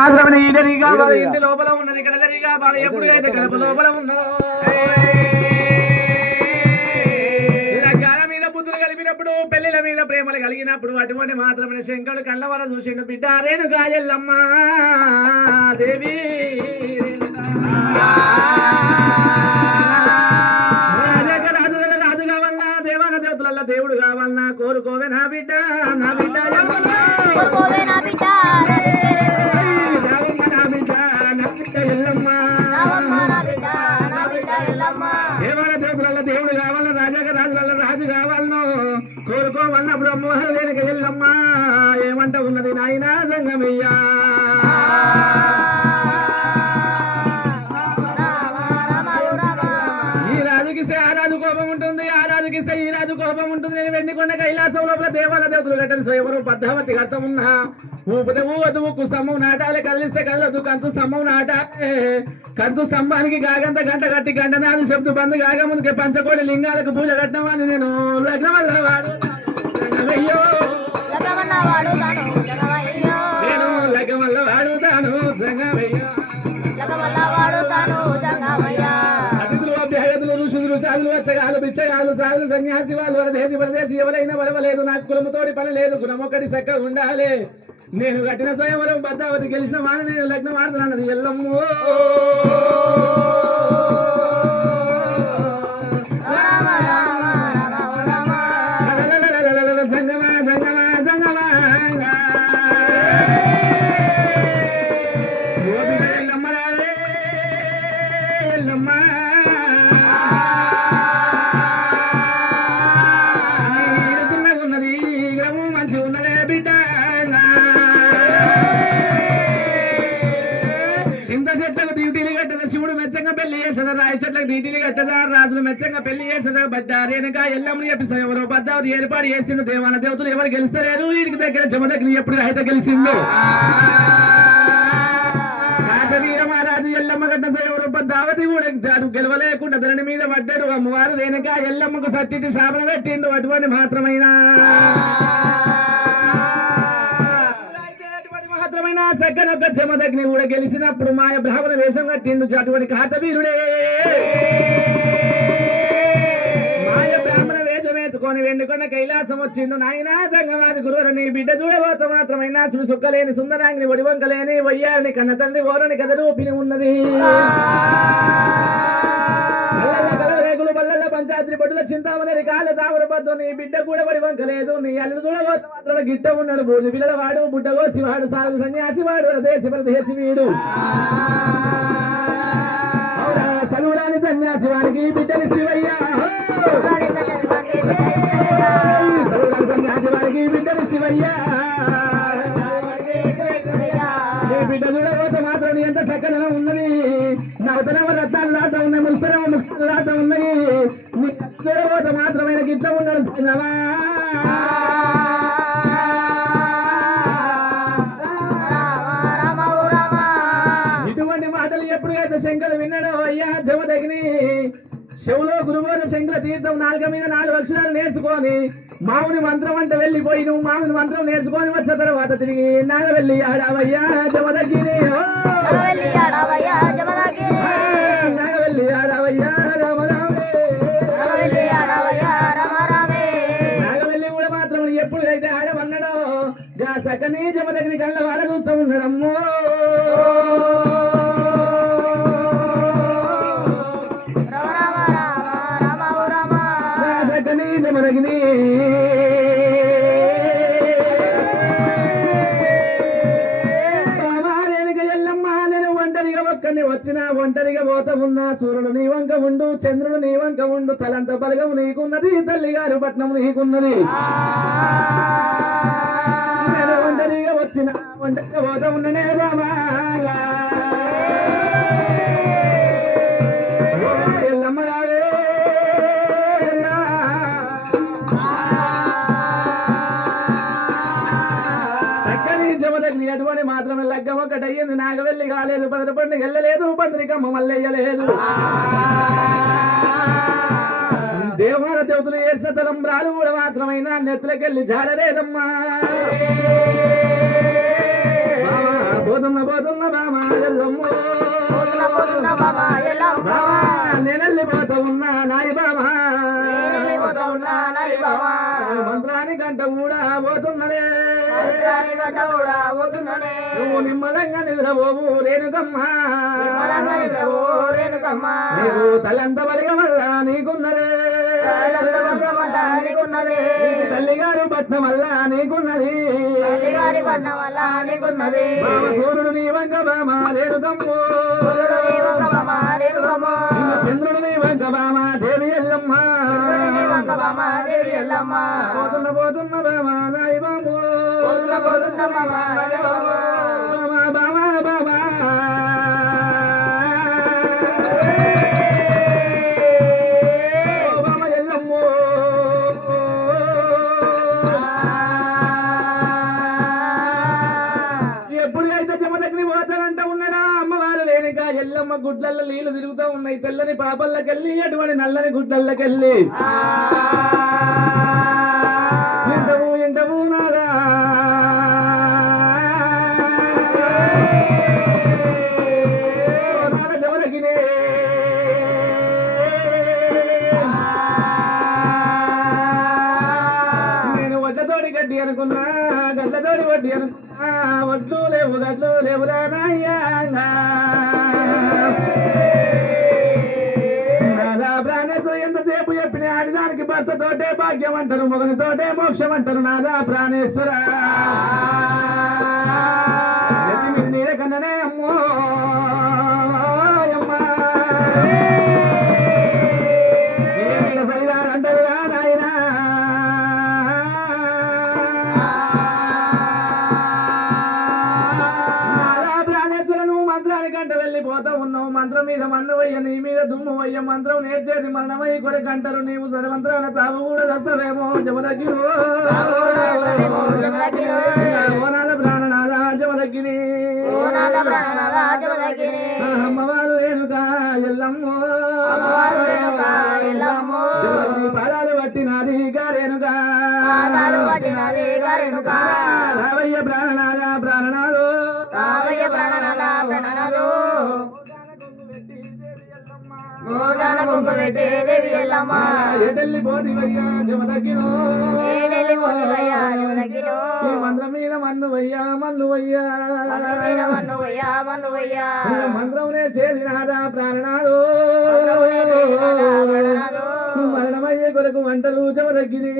మాత్రమే ఈడరిగా వాళ్ళ ఇంటి లోపల ఉన్నది గడదరిగా వాళ్ళ ఎప్పుడు అయితే గడప లోపల ఉన్నదో. లగ్గాల మీద బుద్ధులు కలిపినప్పుడు పెళ్ళిల మీద ప్రేమలు కలిగినప్పుడు అటువంటి మాత్రమే శంకరుడు కళ్ళ వల్ల చూసిండు బిడ్డ రేణుగా ఎల్లమ్మ దేవి రాజు కావాలన్నా దేవాల దేవతల దేవుడు కావాలన్నా కోరుకోవే నా బిడ్డ నా బిడ్డ ఎల్లమ్మ. కోరుకోవే నా బిడ్డ నా బిడ్డ ఉంటుంది కైలాసం లోపల దేవాల దేవతలు గట్టని స్వయంవరం పద్మావతి కడతం ఉన్నా. ఊపితే ఊవదు ఉక్కు నాటాలి కదిలిస్తే కదలదు కంచు స్తంభం నాటాలే కంచు స్తంభానికి గాగంత గంట కట్టి గంటనాది శబ్దు బంద్ కాగా ముందుకే పంచకోటి లింగాలకు పూజ కట్టమని నేను. లగ్నం వల్ల వాడు లగ్నమయ్యో. లగమన్న వాడు సాధులు వాళ్ళు వరదేశి వరదేశి ఎవరైనా వరవలేదు నాకు కులముతోటి పని లేదు. గుణం ఒకటి చక్కగా ఉండాలి. నేను కట్టిన స్వయంవరం భద్రావతి గెలిచిన వాడిని నేను లగ్నం ఆడుతున్నాను. ఎల్లమ్మో! స్వచ్ఛంగా పెళ్ళి చేసేదా చేసదా వెనక ఎల్లమ్మని చెప్పి ఎవరో పద్దావతి ఏర్పాటు చేసిండు దేవాల దేవతలు ఎవరు గెలుస్తలేరు. వీరికి దగ్గర జమ దగ్గర ఎప్పుడు రహిత గెలిచిండు. రాజవీర ఎల్లమ్మ గడ్డ ఎవరు పద్దావతి కూడా గెలవలేకుండా ధరణి మీద పడ్డాడు అమ్మవారు. రేనక ఎల్లమ్మకు సట్టి శాపన పెట్టిండు అటువంటి మాత్రమైన. అటువంటి మాత్రమైన సగ్గనొక్క చెమదగ్ని కూడా గెలిచినప్పుడు మాయ బ్రాహ్మణ వేషం కట్టిండు అటువంటి కాతవీరుడే వేషం వెండుకొండ కైలాసం వచ్చిండు. నాయనా జంగమాది గురువులు నీ బిడ్డ చూడబోత మాత్రమైనా సుడు సుక్కలేని సుందరాంగిని ఒడివంకలేని వయ్యాలని కన్న తండ్రి ఓరని కథ రూపిని ఉన్నది. పంచాయతీ పట్టుల చింతామణి కాళ్ళ తామర పద్దు నీ బిడ్డ కూడా పడి వంకలేదు. నీ అల్లుడు చూడబోత మాత్రం గిట్ట ఉన్నాడు. బూడి పిల్లల వాడు బుడ్డగోసి వాడు సాగు సన్యాసి వాడు దేశ ప్రదేశి వీడు. సలువురాని సన్యాసి వారికి బిడ్డని శివయ్యా. సన్యాసివారికి బిడ్డలు ఎంత చక్కగా ఉన్నది? నవతనవ రత్నాలు రాత ఉన్నాయి ముస్తనవ ముక్కలు రాత ఉన్నాయి. చూడబోతే మాత్రం ఆయన ఇట్లా ఉన్నాడు నవా మాటలు ఎప్పుడైతే శంకరు విన్నాడో అయ్యా చెవ తగిని శివులో గురుబోధ శంకర తీర్థం నాలుగ మీద నాలుగు నేర్చుకొని మాముని మంత్రం అంటే వెళ్ళిపోయి నువ్వు మాముని మంత్రం నేర్చుకొని వచ్చిన తర్వాత తిరిగి నాగ వెళ్ళి ఆడవయ్యా జమదగిరి వచ్చిన ఒంటరిగా పోత ఉన్నా సూర్యుడు నీ వంక ఉండు చంద్రుడు నీ వంక ఉండు తలంత బలగము నీకున్నది తల్లిగారు పట్నం నీకున్నది. ఒంటరిగా వచ్చిన ఒంటరిగా పోత ఉన్ననే రామాగా అటువంటి లగ్గం ఒకటి అయ్యింది నాగవెల్లి కాలేదు. పదర పండుగ వెళ్ళలేదు. పందిరికమ్మ మల్లెయ్యలేదు. దేవాల దేవతలు వేసిన తలంబ్రాలు కూడా మాత్రమైనా నెత్తులకెళ్ళి జారలేదమ్మా. పోతున్న పోతున్న ఎల్లమ్మో. పోతున్న పోతున్న ఎల్లమ్మ. నువ్వు నిమ్మలంగా నిద్రపోవు రేణుకమ్మా. నీకు తలంత బలిగ వల్ల నీకున్నది. తల్లిగారు పట్నం వల్ల నీకున్నది. తల్లిగారి వల్ల నీకున్నది. సూర్యుడు నీ వంక బామ రేణుకమ్ము. రేణుకమ్మ. రేణుకమ్మ చంద్రుడు నీ వంక బామ దేవి ఎల్లమ్మ. పోతున్న పోతున్న బామ నాయి బాము పోతున్న బామ తెల్లని పాపల్లకెళ్ళి అటువంటి నల్లని గుడ్లల్లకెళ్ళి ఎంటవు ఎంటవు నాదా గడ్డి అనుకున్నా గడ్డతోడి వడ్డీ అనుకున్నా. వడ్లు లేవు గడ్లు లేవురా నాయ్యా భర్తతోటే భాగ్యం అంటారు మొగనితోటే మోక్షం అంటారు నాదా ప్రాణేశ్వర ఎత్తి కన్ననే అమ్మో అమ్మా. వయ్య మంత్రం నేర్చేది మరణమై కొరకు అంటారు నీవు సడమంత్రాల చావు కూడా చస్తవేమో జమదగ్గి ఓనాల ప్రాణనాథ జమదగ్గిని జమదగ్గిని అమ్మవారు ఎల్లమ్మో. పాదాలు పట్టినాది గరేణుక రావయ్య ప్రాణనాథో మోదాన కుంకు పెట్టి దేవి ఎల్లమ్మ. ఈ మంత్రం మీద మన్నువయ్యా. మన్నువయ్యా మంత్రమునే చేసినాదా ప్రాణనాథో ప్రాణనాదు. మరణమయ్యే కొరకు వంటలు జమదగ్గిని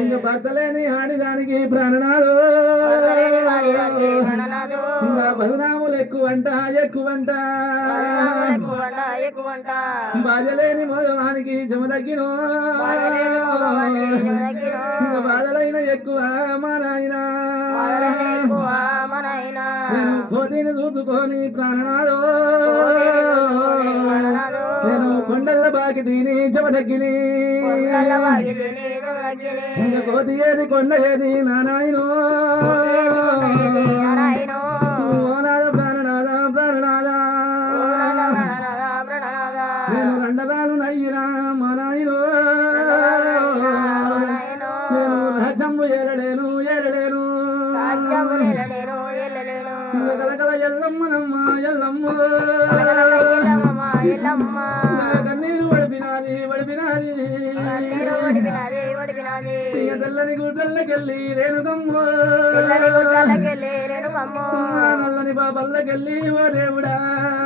ఇంక భర్తలేని ఆడిదానికి ప్రాణనాదు. ఇంకా బలనాములు ఎక్కువంట ఎక్కువంట బాధలేని మగవాడికి జమదగ్గినో. ఇంకా బాధలైన ఎక్కువ మా నాయన. నేను కోతిని చూసుకొని నేను కొండల బాకి దీని. ఇంకా కోతి ఏది కొండ ఏది నానాయనో గుడ్డలకెళ్ళి రేణుకమ్మ. నల్లని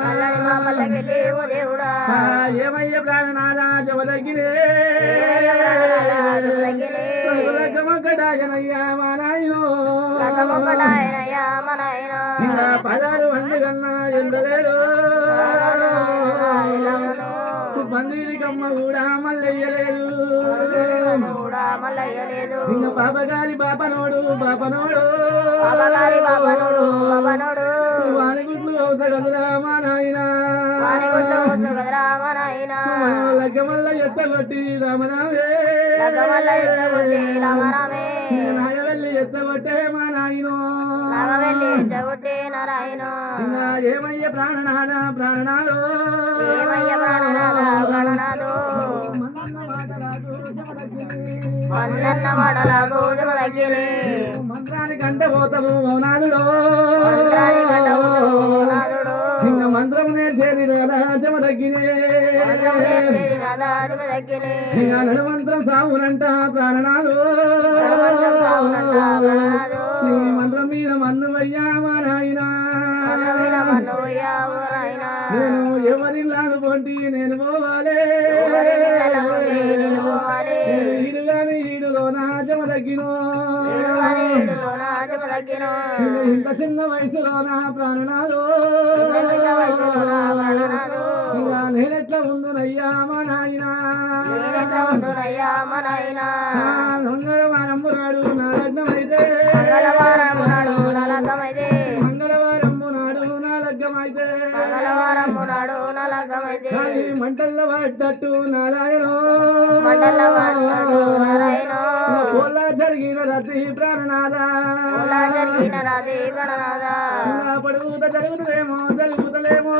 నల్లని మామల్లకెళ్ళి ఓ దేవుడా. ఏమయ్య ప్రాణనాథ జవదగ్గిరే. లగ్గమొక్కడాయనయ్యా మా నాయనో పదాలు వండి కన్నా ఎందలేడు. పందిరికమ్మ కూడా మల్లెయ్యలేదు కూడా మల్లయ్యలేదు. ఇంకా పాపగారి పాపనోడు పాపనోడు బాబగారి బాబనోడు, బాబనోడు. వాని గుడ్లు అవుసగదురా మా నాయన మా నాయనా. లగ్గమల్ల ఎత్తగొట్టి రామనామే లగ్గమల్ల ఎత్తగొట్టి రామరామే. నాగవెల్లి ఎత్తగొట్టే మా నాయనో నాగవెల్లి ఎత్తగొట్టి నారాయణో. ఏమయ్య ప్రాణనాథ ప్రాణనాథో ఏమయ్య ప్రాణనాథ, ప్రాణనాథో. మంత్రానికి మంత్రం నేర్చేది ప్రాణనాలు మంత్రం మంత్రం మీద మన్ను వయ్యామా నాయనా? నేను ఎవరిల్లాను నేను పోవాలే. ఇంత చిన్న వయసులో నా ప్రాణనాలు? నేనెట్లా ఉందునయ్యా మా నాయనా. మంగళవారం నాడు నా లగ్నం అయితే మంగళవారం నాడు నా లగ్గమైతే మంగళవారం నాడు నా లగ్గం అయితే మంగళవారం నాడు నా లగ్గమైతే కానీ మంటల్లో పడ్డట్టు నారాయణ. మండల వాడు నారాయణో. కోళ్ళ జరిగిన రతి ప్రణనాథ. పడుగుత జరుగుతుందేమో జరుగుతలేమో.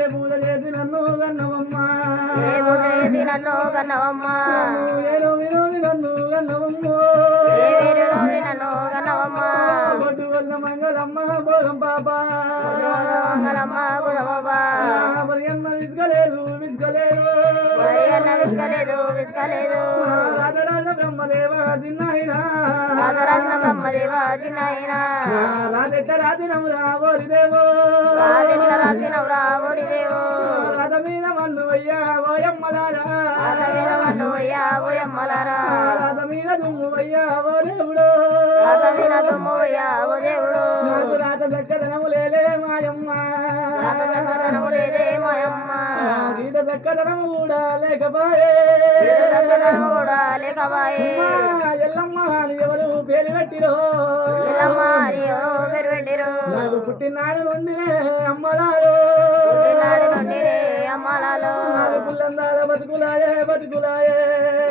ఏ పూజ చేసి నన్ను కన్నవమ్మ ఏ పూజ చేసి నన్ను కన్నవమ్మ. భోగం పాప మంగళమ్మ గుణమవ్వ. మరి అన్న విసుకలేదు విసుకలేదు మరి అన్న విసుకలేదు, విసుకలేదు. రాజరాజ బ్రహ్మదేవ చిన్నాయన రాజరత్న బ్రహ్మదేవ చిన్నాయనా. రాజెట్ట రాజినమురా ఓరిదేవో రాజెట్ల రథ మీద మన్ను అయ్యా ఓయమ్మలారా మీద మన్ను అయ్యా ఓయమ్మలారా. రథ మీద దుమ్ము అయ్యా ఓ దేవుడు రాత మీద దుమ్ము అయ్యా ఓ దేవుడు. నాకు రాత చక్కదనము లేలే మాయమ్మ రాత. గీత చక్కదనము కూడా లేకపాయే కూడా ఎల్లమ్మ అని ఎవరు పేరు పెట్టిరో ఎల్లమ్మ అని ఎవరో పేరు పెట్టిరు. నాకు పుట్టినాడు నుండినే అమ్మలారు నాడు నుండి నాకు పుల్లందాల బతుకులాయే బతుకులాయే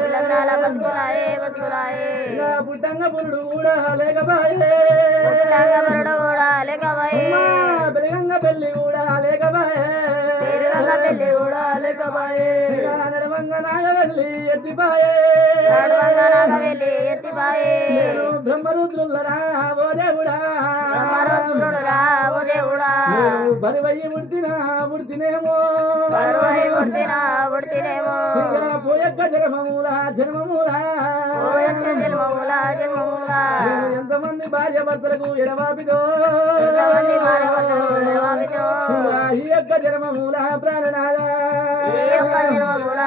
పిల్లల బతుకులాయే, బతుకులాయే. నా పుట్టంగ పురుడు కూడా లేకపాయే పుట్టగబరుడు కూడా లేకపాయే. అమ్మా, పెరగంగ పెళ్ళి కూడా లేకపాయే పేరుగల పెళ్ళి కూడా లేకపాయే. నడవంగ నాగవల్లి ఎత్తిపాయే నడువంగ నాగవెల్లి ఎత్తిపాయే. బ్రహ్మరుద్రులరా ఓ దేవుడా బ్రహ్మరుద్రుడురా ఓ దేవుడా. నేను బరువయ్యి ఉడితినా ఉడితినేమో బరువై పుట్టినా పుట్టినేమో. ఇంకా పోయక్క జన్మమూల జన్మమూల ఓయక్క జన్మముల జన్మముల. నేను ఎంతమంది భార్య భర్తలకు ఎడవాపిదో ఎంతమంది. ఇంకా ఈ యొక్క జన్మమూల ప్రాణనాథ ఈ యొక్క జన్మముల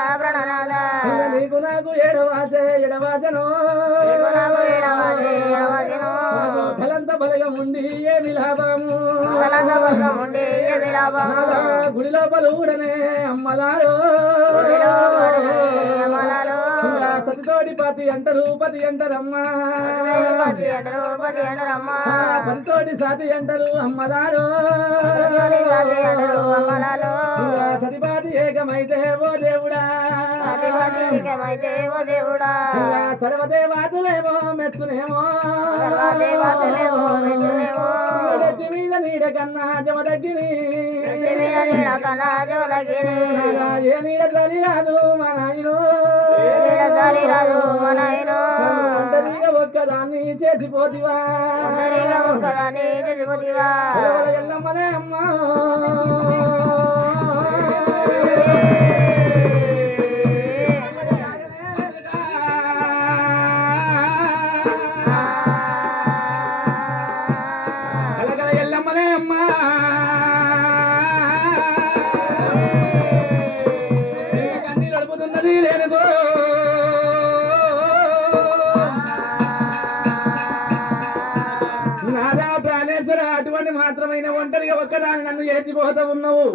నీకు నాకు ఎడవాసే ఎడవాసను నీకు. ఫలంత బలగం ఉండి ఏమి లాభము? గుడి లోపల ఊడనే అమ్మలారో. సతితోటి పతి అంటారు పతి అంటారమ్మా. పతి అంటారు, పతి అంటారమ్మ. పతితోటి సాతి అంటారు అమ్మలారో. సతిపాతి ఏకమైతే ఓ దేవుడా. దేవుడా. ఇంకా సర్వదేవాతులేమో మెచ్చునేమో. సర్వదేవతలేమో మెచ్చునేమో. మీద నీడ కన్నా జమ తగ్గిని నెత్తి మీద నీడ కన్నా జోలగిరి. ఏ నీడ చలి రాదు మా నాయనో ఒక్కదాన్ని చేసిపోతివా. ఎల్లమ్మలే అమ్మా. ఎల్లమ్మలే అమ్మా లేనుగో నాదా ప్రాణేశ్వర అటువంటి మాత్రమైన ఒంటరిగా ఒక్కదాని నన్ను ఏచిపోతా ఉన్నావు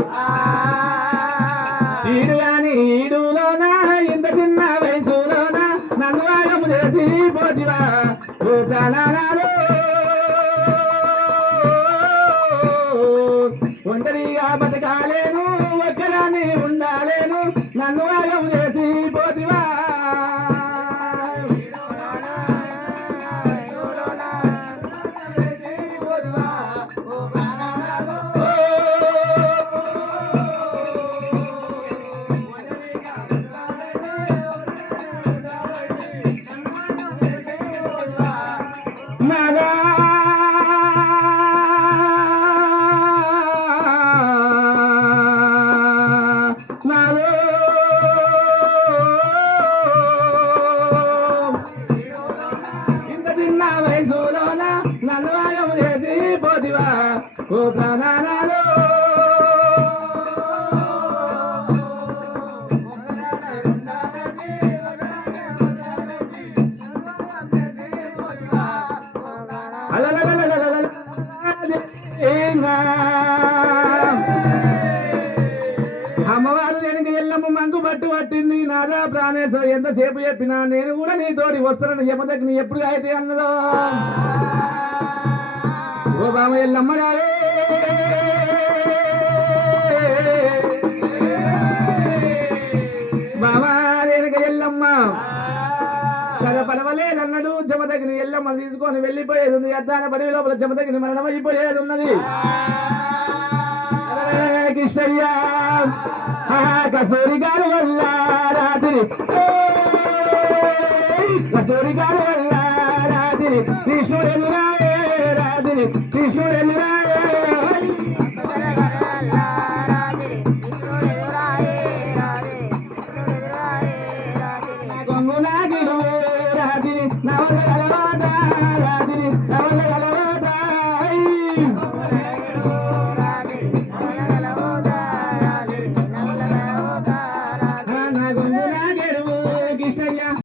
ఈడు గాని ఈడులోనా ఇంత చిన్న వయసులోనా నన్ను వాడము చేసి పోతివా ఓ ప్రాణాలు ఒంటరిగా బతకాలేను ఒక్కరాని ఉండాలేను నన్ను ఆగము వెనుక మంగు పట్టు పట్టింది. నాదా ప్రాణేశ్వర ఎంతసేపు చెప్పినా నేను కూడా నీతోటి వస్తానని యమదగ్ని ఎప్పుడు అయితే అన్నదా? ఓ బామ ఎల్లమ్మ గారే బామ ఎల్లమ్మ. సగ పలవలేదన్నాడు చెమదగిని ఎల్లమ్మ తీసుకొని వెళ్ళిపోయేది ఉంది. అద్దాన పడి లోపల చెమదగిని మరణం అయిపోయేది ఉన్నది. కృష్ణయ్య. కసూరి గారి వల్ల రాత్రి. కసూరి గారి వల్ల రాత్రి. కృష్ణుడు రాత్రి. కృష్ణుడు ఎల్లురాయే